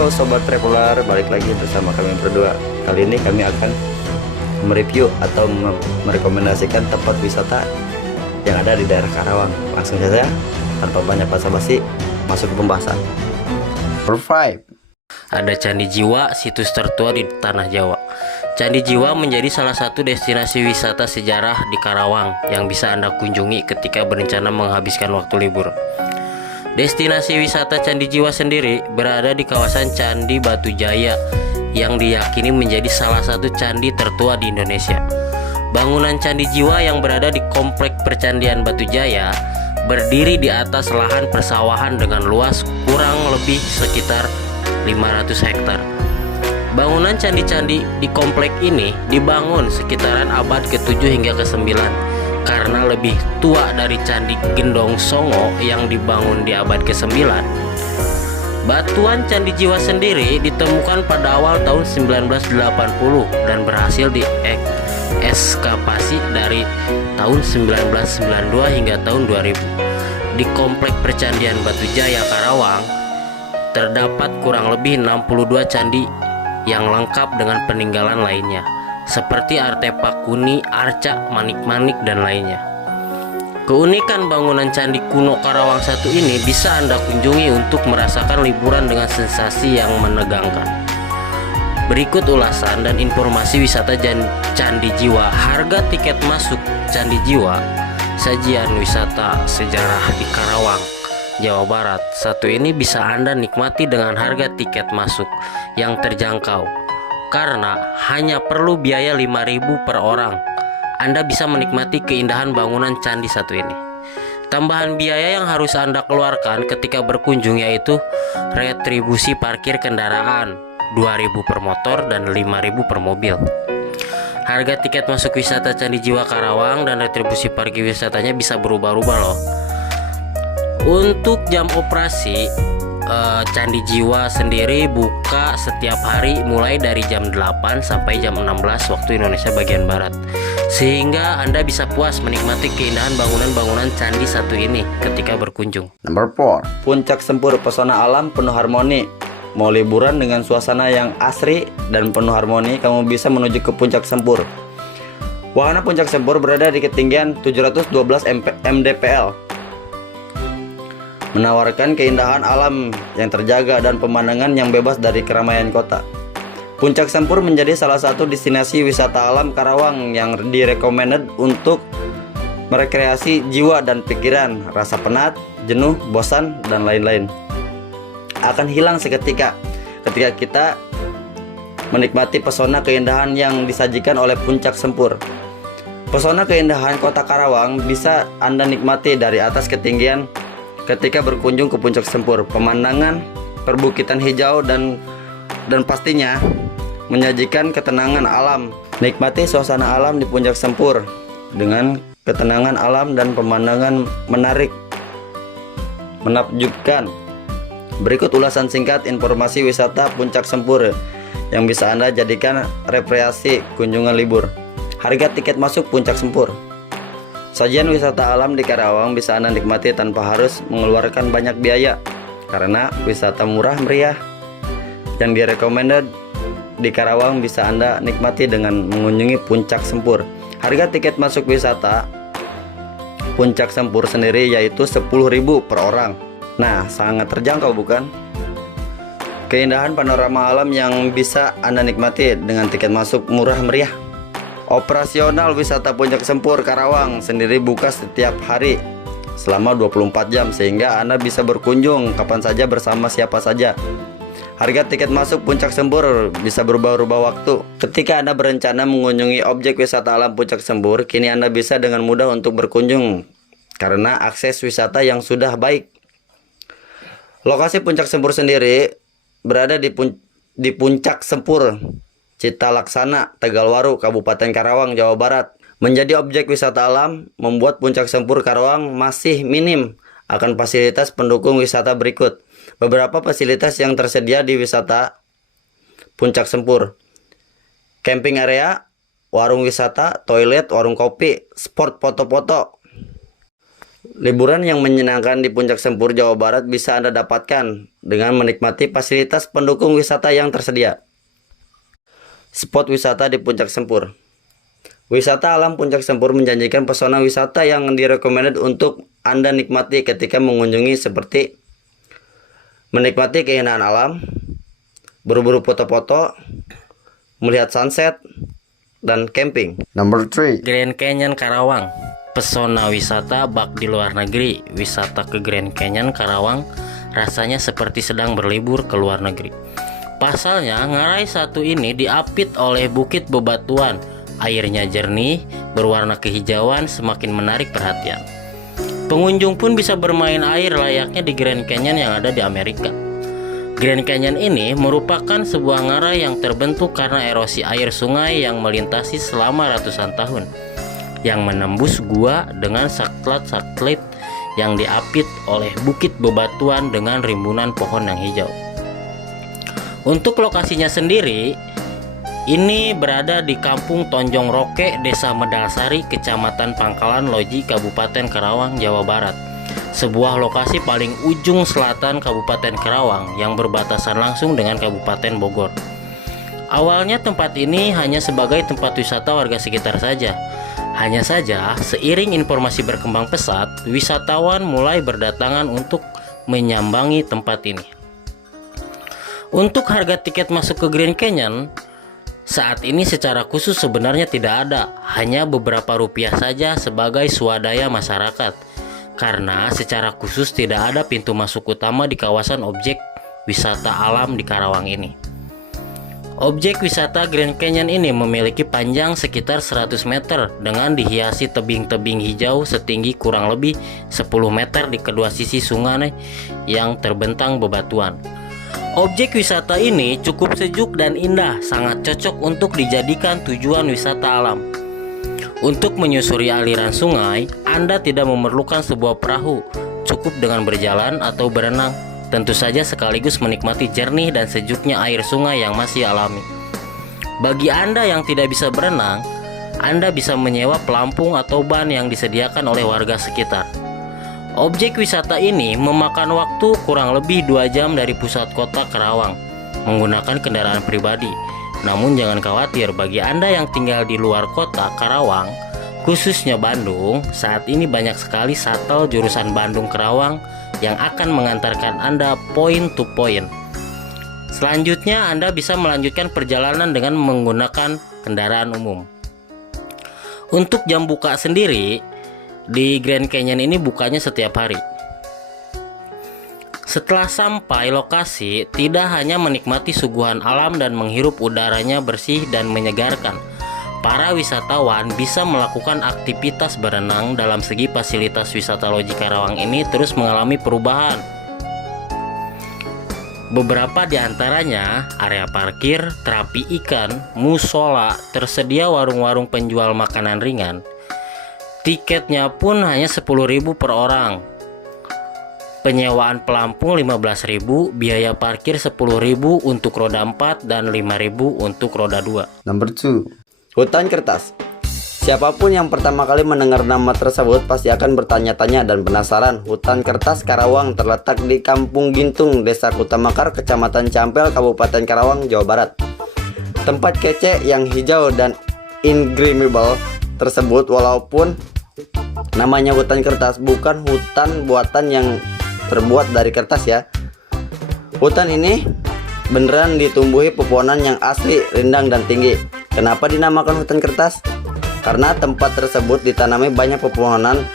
Halo Sobat Traveler, balik lagi bersama kami berdua. Kali ini kami akan mereview atau merekomendasikan tempat wisata yang ada di daerah Karawang. Langsung saja, tanpa banyak basa-basi, masuk ke pembahasan. Number 5. Ada Candi Jiwa, situs tertua di Tanah Jawa. Candi Jiwa menjadi salah satu destinasi wisata sejarah di Karawang yang bisa Anda kunjungi ketika berencana menghabiskan waktu libur. Destinasi wisata Candi Jiwa sendiri berada di kawasan Candi Batu Jaya yang diyakini menjadi salah satu candi tertua di Indonesia. Bangunan Candi Jiwa yang berada di Komplek Percandian Batu Jaya berdiri di atas lahan persawahan dengan luas kurang lebih sekitar 500 hektar. Bangunan candi-candi di komplek ini dibangun sekitaran abad ke-7 hingga ke-9 karena lebih tua dari Candi Gendong Songo yang dibangun di abad ke-9. Batuan Candi Jiwa sendiri ditemukan pada awal tahun 1980 dan berhasil diekskavasi dari tahun 1992 hingga tahun 2000. Di Komplek Percandian Batu Jaya Karawang terdapat kurang lebih 62 candi yang lengkap dengan peninggalan lainnya seperti artefak kuni, arca, manik-manik, dan lainnya. Keunikan bangunan Candi Kuno Karawang 1 ini bisa Anda kunjungi untuk merasakan liburan dengan sensasi yang menegangkan. Berikut ulasan dan informasi wisata Candi Jiwa. Harga tiket masuk Candi Jiwa, sajian wisata sejarah di Karawang, Jawa Barat. Satu ini bisa Anda nikmati dengan harga tiket masuk yang terjangkau. Karena hanya perlu biaya 5.000 per orang, Anda bisa menikmati keindahan bangunan candi satu ini. Tambahan biaya yang harus Anda keluarkan ketika berkunjung yaitu retribusi parkir kendaraan 2.000 per motor dan 5.000 per mobil. Harga tiket masuk wisata Candi Jiwa Karawang dan retribusi parkir wisatanya bisa berubah-ubah loh. Untuk jam operasi, Candi Jiwa sendiri buka setiap hari mulai dari jam 8 sampai jam 16 waktu Indonesia bagian Barat, sehingga Anda bisa puas menikmati keindahan bangunan-bangunan candi satu ini ketika berkunjung. Number 4. Puncak Sempur, pesona alam penuh harmoni. Mau liburan dengan suasana yang asri dan penuh harmoni, kamu bisa menuju ke Puncak Sempur. Wahana Puncak Sempur berada di ketinggian 712 mdpl, menawarkan keindahan alam yang terjaga dan pemandangan yang bebas dari keramaian kota. Puncak Sempur menjadi salah satu destinasi wisata alam Karawang yang direkomended untuk merekreasi jiwa dan pikiran. Rasa penat, jenuh, bosan, dan lain-lain akan hilang seketika ketika kita menikmati pesona keindahan yang disajikan oleh Puncak Sempur. Pesona keindahan kota Karawang bisa Anda nikmati dari atas ketinggian ketika berkunjung ke Puncak Sempur. Pemandangan perbukitan hijau dan pastinya menyajikan ketenangan alam. Nikmati suasana alam di Puncak Sempur dengan ketenangan alam dan pemandangan menarik, menakjubkan. Berikut ulasan singkat informasi wisata Puncak Sempur yang bisa Anda jadikan rekreasi kunjungan libur. Harga tiket masuk Puncak Sempur. Sajian wisata alam di Karawang bisa Anda nikmati tanpa harus mengeluarkan banyak biaya karena wisata murah meriah yang direkomended di Karawang bisa Anda nikmati dengan mengunjungi Puncak Sempur. Harga tiket masuk wisata Puncak Sempur sendiri yaitu 10.000 per orang. Nah, sangat terjangkau bukan? Keindahan panorama alam yang bisa Anda nikmati dengan tiket masuk murah meriah. Operasional wisata Puncak Sempur Karawang sendiri buka setiap hari selama 24 jam sehingga Anda bisa berkunjung kapan saja bersama siapa saja. Harga tiket masuk Puncak Sempur bisa berubah-ubah waktu. Ketika Anda berencana mengunjungi objek wisata alam Puncak Sempur, kini Anda bisa dengan mudah untuk berkunjung karena akses wisata yang sudah baik. Lokasi Puncak Sempur sendiri berada di Puncak Sempur Cita Laksana, Tegalwaru, Kabupaten Karawang, Jawa Barat. Menjadi objek wisata alam membuat Puncak Sempur Karawang masih minim akan fasilitas pendukung wisata berikut. Beberapa fasilitas yang tersedia di wisata Puncak Sempur: camping area, warung wisata, toilet, warung kopi, spot foto-foto, Liburan yang menyenangkan di Puncak Sempur, Jawa Barat bisa Anda dapatkan dengan menikmati fasilitas pendukung wisata yang tersedia. Spot wisata di Puncak Sempur. Wisata alam Puncak Sempur menjanjikan pesona wisata yang direkomendasi untuk Anda nikmati ketika mengunjungi, seperti menikmati keindahan alam, berburu foto-foto, melihat sunset, dan camping. Number 3. Grand Canyon Karawang. Pesona wisata bak di luar negeri. Wisata ke Grand Canyon Karawang rasanya seperti sedang berlibur ke luar negeri. Pasalnya, ngarai satu ini diapit oleh bukit bebatuan. Airnya jernih, berwarna kehijauan, semakin menarik perhatian. Pengunjung pun bisa bermain air layaknya di Grand Canyon yang ada di Amerika. Grand Canyon ini merupakan sebuah ngarai yang terbentuk karena erosi air sungai yang melintasi selama ratusan tahun, yang menembus gua dengan saklat-saklat yang diapit oleh bukit bebatuan dengan rimbunan pohon yang hijau. Untuk lokasinya sendiri, ini berada di Kampung Tonjong Roke, Desa Medalsari, Kecamatan Pangkalan Loji, Kabupaten Karawang, Jawa Barat. Sebuah lokasi paling ujung selatan Kabupaten Karawang yang berbatasan langsung dengan Kabupaten Bogor. Awalnya tempat ini hanya sebagai tempat wisata warga sekitar saja. Hanya saja, seiring informasi berkembang pesat, wisatawan mulai berdatangan untuk menyambangi tempat ini. Untuk harga tiket masuk ke Grand Canyon, saat ini secara khusus sebenarnya tidak ada, hanya beberapa rupiah saja sebagai swadaya masyarakat. Karena secara khusus tidak ada pintu masuk utama di kawasan objek wisata alam di Karawang ini. Objek wisata Grand Canyon ini memiliki panjang sekitar 100 meter dengan dihiasi tebing-tebing hijau setinggi kurang lebih 10 meter di kedua sisi sungai yang terbentang bebatuan. Objek wisata ini cukup sejuk dan indah, sangat cocok untuk dijadikan tujuan wisata alam. Untuk menyusuri aliran sungai, Anda tidak memerlukan sebuah perahu, cukup dengan berjalan atau berenang. Tentu saja sekaligus menikmati jernih dan sejuknya air sungai yang masih alami. Bagi Anda yang tidak bisa berenang, Anda bisa menyewa pelampung atau ban yang disediakan oleh warga sekitar. Objek wisata ini memakan waktu kurang lebih 2 jam dari pusat kota Karawang menggunakan kendaraan pribadi. Namun jangan khawatir, bagi Anda yang tinggal di luar kota Karawang, khususnya Bandung, saat ini banyak sekali shuttle jurusan Bandung Karawang yang akan mengantarkan Anda point to point. Selanjutnya Anda bisa melanjutkan perjalanan dengan menggunakan kendaraan umum. Untuk jam buka sendiri, di Grand Canyon ini bukanya setiap hari. Setelah sampai lokasi, tidak hanya menikmati suguhan alam dan menghirup udaranya bersih dan menyegarkan, para wisatawan bisa melakukan aktivitas berenang. Dalam segi fasilitas wisata Loji Karawang ini terus mengalami perubahan. Beberapa di antaranya area parkir, terapi ikan, musola, tersedia warung-warung penjual makanan ringan. Tiketnya pun hanya 10.000 per orang. Penyewaan pelampung 15.000, biaya parkir 10.000 untuk roda 4 dan 5.000 untuk roda 2. Number 2. Hutan Kertas. Siapapun yang pertama kali mendengar nama tersebut pasti akan bertanya-tanya dan penasaran. Hutan Kertas Karawang terletak di Kampung Gintung, Desa Kutamakar, Kecamatan Campel, Kabupaten Karawang, Jawa Barat. Tempat kece yang hijau dan instagramable tersebut, walaupun namanya hutan kertas, bukan hutan buatan yang terbuat dari kertas ya. Hutan ini beneran ditumbuhi pepohonan yang asli, rindang dan tinggi. Kenapa dinamakan hutan kertas? Karena tempat tersebut ditanami banyak pepohonan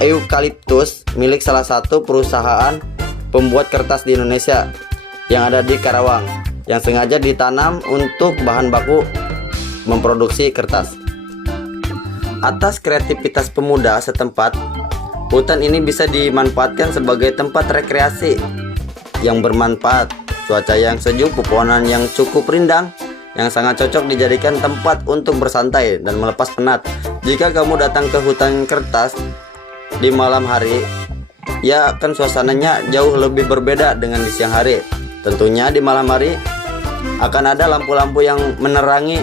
eukaliptus milik salah satu perusahaan pembuat kertas di Indonesia yang ada di Karawang, yang sengaja ditanam untuk bahan baku memproduksi kertas. Atas kreativitas pemuda setempat, hutan ini bisa dimanfaatkan sebagai tempat rekreasi yang bermanfaat. Cuaca yang sejuk, pepohonan yang cukup rindang, yang sangat cocok dijadikan tempat untuk bersantai dan melepas penat. Jika kamu datang ke hutan kertas di malam hari, ya akan suasananya jauh lebih berbeda dengan di siang hari. Tentunya di malam hari akan ada lampu-lampu yang menerangi,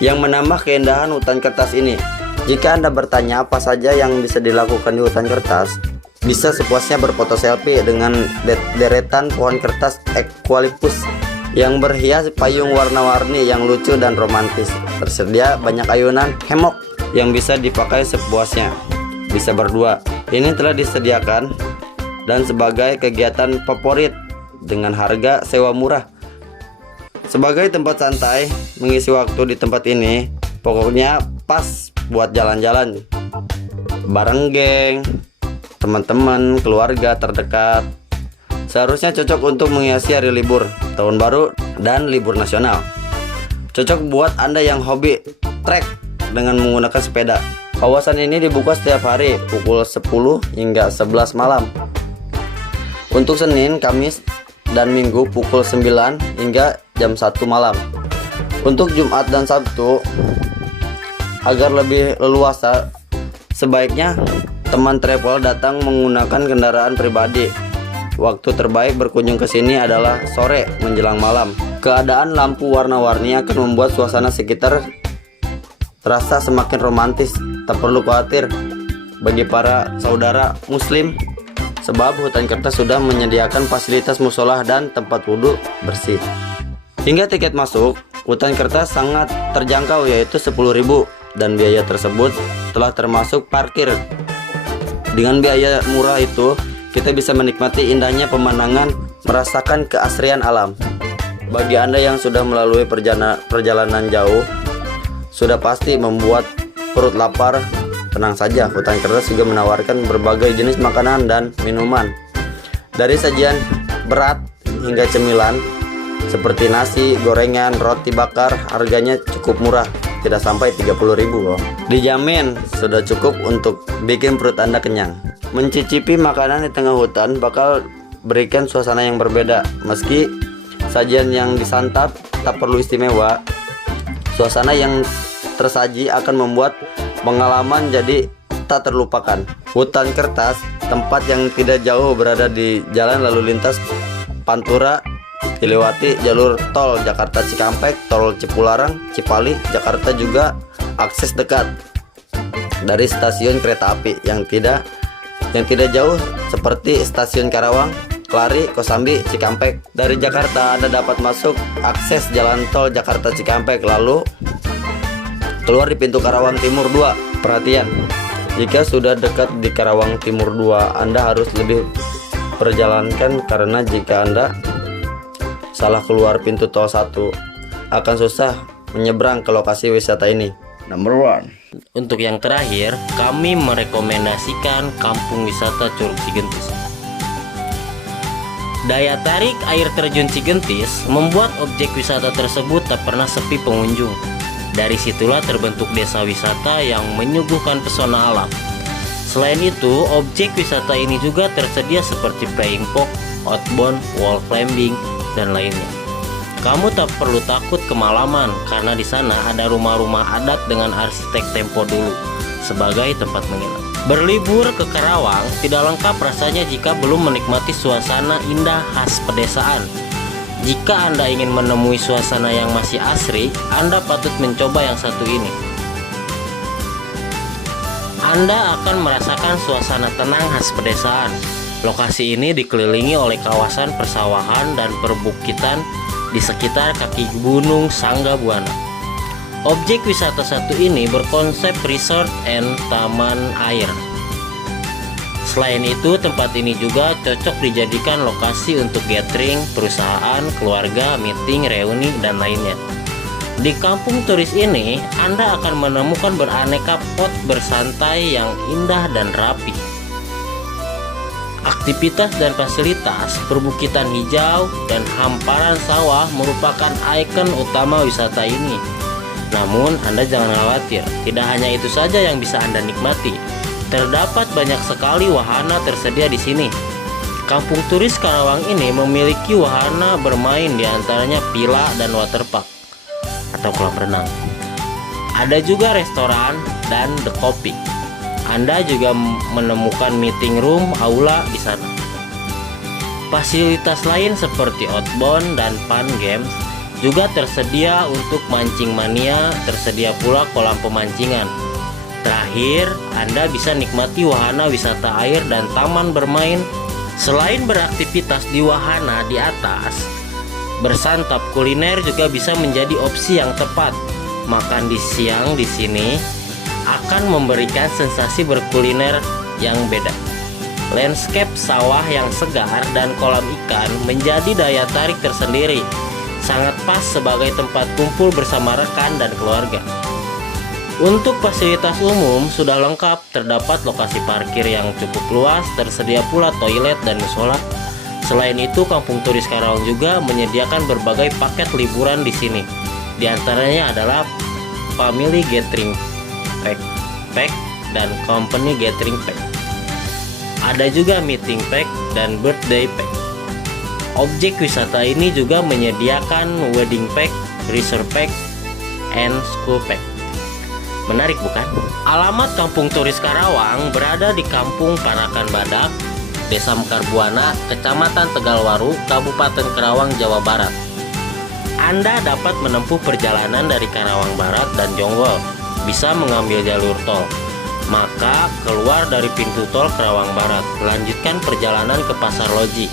yang menambah keindahan hutan kertas ini. Jika Anda bertanya apa saja yang bisa dilakukan di hutan kertas, bisa sepuasnya berfoto selfie dengan deretan pohon kertas eukaliptus yang berhias payung warna-warni yang lucu dan romantis. Tersedia banyak ayunan hammock yang bisa dipakai sepuasnya, bisa berdua. Ini telah disediakan dan sebagai kegiatan favorit dengan harga sewa murah. Sebagai tempat santai mengisi waktu di tempat ini, pokoknya pas buat jalan-jalan bareng geng, teman-teman, keluarga terdekat. Seharusnya cocok untuk menghiasi hari libur, tahun baru, dan libur nasional. Cocok buat Anda yang hobi trek dengan menggunakan sepeda. Kawasan ini dibuka setiap hari pukul 10 hingga 11 malam. Untuk Senin, Kamis, dan Minggu pukul 9 hingga jam 1 malam. Untuk Jumat dan Sabtu, agar lebih leluasa, sebaiknya teman travel datang menggunakan kendaraan pribadi. Waktu terbaik berkunjung ke sini adalah sore menjelang malam. Keadaan lampu warna-warni akan membuat suasana sekitar terasa semakin romantis. Tak perlu khawatir bagi para saudara muslim, sebab hutan kertas sudah menyediakan fasilitas musola dan tempat wudhu bersih. Hingga tiket masuk hutan kertas sangat terjangkau, yaitu 10.000, dan biaya tersebut telah termasuk parkir. Dengan biaya murah itu, kita bisa menikmati indahnya pemandangan, merasakan keasrian alam. Bagi Anda yang sudah melalui perjalanan jauh, sudah pasti membuat perut lapar, tenang saja, hutan kertas juga menawarkan berbagai jenis makanan dan minuman. Dari sajian berat hingga cemilan seperti nasi, gorengan, roti bakar, harganya cukup murah, tidak sampai 30.000 loh. Dijamin sudah cukup untuk bikin perut Anda kenyang. Mencicipi makanan di tengah hutan bakal berikan suasana yang berbeda. Meski sajian yang disantap tak perlu istimewa, suasana yang tersaji akan membuat pengalaman jadi tak terlupakan. Hutan kertas, tempat yang tidak jauh, berada di jalan lalu lintas Pantura, dilewati jalur tol Jakarta Cikampek, tol Cipularang, Cipali, Jakarta, juga akses dekat dari stasiun kereta api yang tidak jauh seperti stasiun Karawang, Kelari, Kosambi, Cikampek. Dari Jakarta Anda dapat masuk akses jalan tol Jakarta Cikampek lalu keluar di pintu Karawang Timur 2. Perhatian, jika sudah dekat di Karawang Timur 2, Anda harus lebih perjalankan, karena jika Anda salah keluar pintu tol 1, akan susah menyeberang ke lokasi wisata ini. Number 1. Untuk yang terakhir, kami merekomendasikan Kampung Wisata Curug Cigentis. Daya tarik air terjun Cigentis membuat objek wisata tersebut tak pernah sepi pengunjung. Dari situlah terbentuk desa wisata yang menyuguhkan pesona alam. Selain itu, objek wisata ini juga tersedia seperti playing pop, outbound, wall climbing, dan lainnya. Kamu tak perlu takut kemalaman, karena di sana ada rumah-rumah adat dengan arsitek tempo dulu sebagai tempat menginap. Berlibur ke Karawang tidak lengkap rasanya jika belum menikmati suasana indah khas pedesaan. Jika Anda ingin menemui suasana yang masih asri, Anda patut mencoba yang satu ini. Anda akan merasakan suasana tenang khas pedesaan. Lokasi ini dikelilingi oleh kawasan persawahan dan perbukitan di sekitar kaki Gunung Sanggabuana. Objek wisata satu ini berkonsep resort and taman air. Selain itu, tempat ini juga cocok dijadikan lokasi untuk gathering, perusahaan, keluarga, meeting, reuni, dan lainnya. Di kampung turis ini, Anda akan menemukan beraneka spot bersantai yang indah dan rapi. Aktivitas dan fasilitas perbukitan hijau dan hamparan sawah merupakan ikon utama wisata ini. Namun Anda jangan khawatir, tidak hanya itu saja yang bisa Anda nikmati. Terdapat banyak sekali wahana tersedia di sini. Kampung turis Karawang ini memiliki wahana bermain, diantaranya villa dan waterpark atau kolam renang. Ada juga restoran dan The Coffee. Anda juga menemukan meeting room, aula di sana. Fasilitas lain seperti outbound dan fun games juga tersedia untuk mancing mania. Tersedia pula kolam pemancingan. Terakhir, terakhir, Anda bisa nikmati wahana wisata air dan taman bermain. Selain beraktivitas di wahana di atas, bersantap kuliner juga bisa menjadi opsi yang tepat. Makan di siang di sini akan memberikan sensasi berkuliner yang beda. Landscape sawah yang segar dan kolam ikan menjadi daya tarik tersendiri. Sangat pas sebagai tempat kumpul bersama rekan dan keluarga. Untuk fasilitas umum sudah lengkap, terdapat lokasi parkir yang cukup luas, tersedia pula toilet dan musola. Selain itu, Kampung Turis Karawang juga menyediakan berbagai paket liburan di sini. Di antaranya adalah Family Gathering Pack dan Company Gathering Pack. Ada juga Meeting Pack dan Birthday Pack. Objek wisata ini juga menyediakan Wedding Pack, Resort Pack, and School Pack. Menarik bukan? Alamat Kampung Turis Karawang berada di Kampung Parakan Badak, Desa Mekar Buana, Kecamatan Tegalwaru, Kabupaten Karawang, Jawa Barat. Anda dapat menempuh perjalanan dari Karawang Barat dan Jonggol, bisa mengambil jalur tol. Maka keluar dari pintu tol Karawang Barat, lanjutkan perjalanan ke Pasar Loji.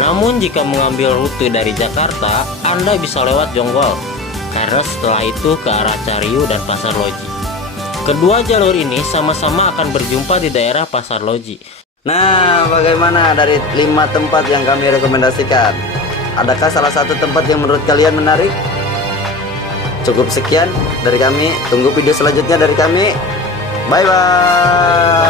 Namun jika mengambil rute dari Jakarta, Anda bisa lewat Jonggol, karena setelah itu ke arah Cariu dan Pasar Loji. Kedua jalur ini sama-sama akan berjumpa di daerah Pasar Loji. Nah, bagaimana dari 5 tempat yang kami rekomendasikan? Adakah salah satu tempat yang menurut kalian menarik? Cukup sekian dari kami. Tunggu video selanjutnya dari kami. Bye-bye.